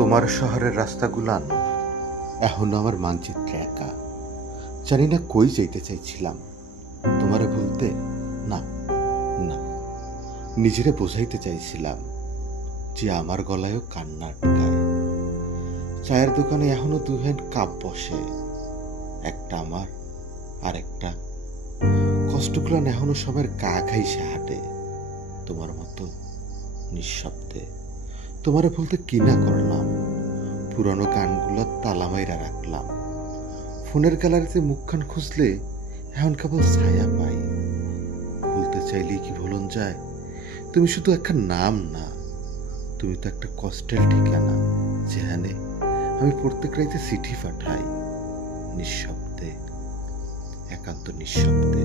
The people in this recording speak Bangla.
তোমার শহরের রাস্তাগুলান এখনো আমার মানচিত্রে একা। জানি না কই যাইতে চাইছিলাম, তোমারে বলতে না, না, নিজেরে বোঝাইতে চাইছিলাম যে আমার গলায়ও কান্না আটকায়। চায়ের দোকানে এখনো দুহেন কাপ বসে, একটা আমার আর একটা। কষ্টগুলান এখনো সবার গা ঘাইসে হাঁটে তোমার মতো নিঃশব্দে। তোমারে বলতে কিনা করলাম, পুরানো গানগুলো তালা মাইরা রাখলাম। ফোনের গ্যালারিতে মুখখান খুঁজলে এখন কেবল ছায়া পাই। ভুলতে চাইলেই কি ভুলন যায়? তুমি শুধু একটা নাম না, তুমি তো একটা কষ্টের ঠিকানা, যেখানে আমি প্রত্যেক রাইতে চিঠি পাঠাই, নিঃশব্দে, একান্ত নিঃশব্দে।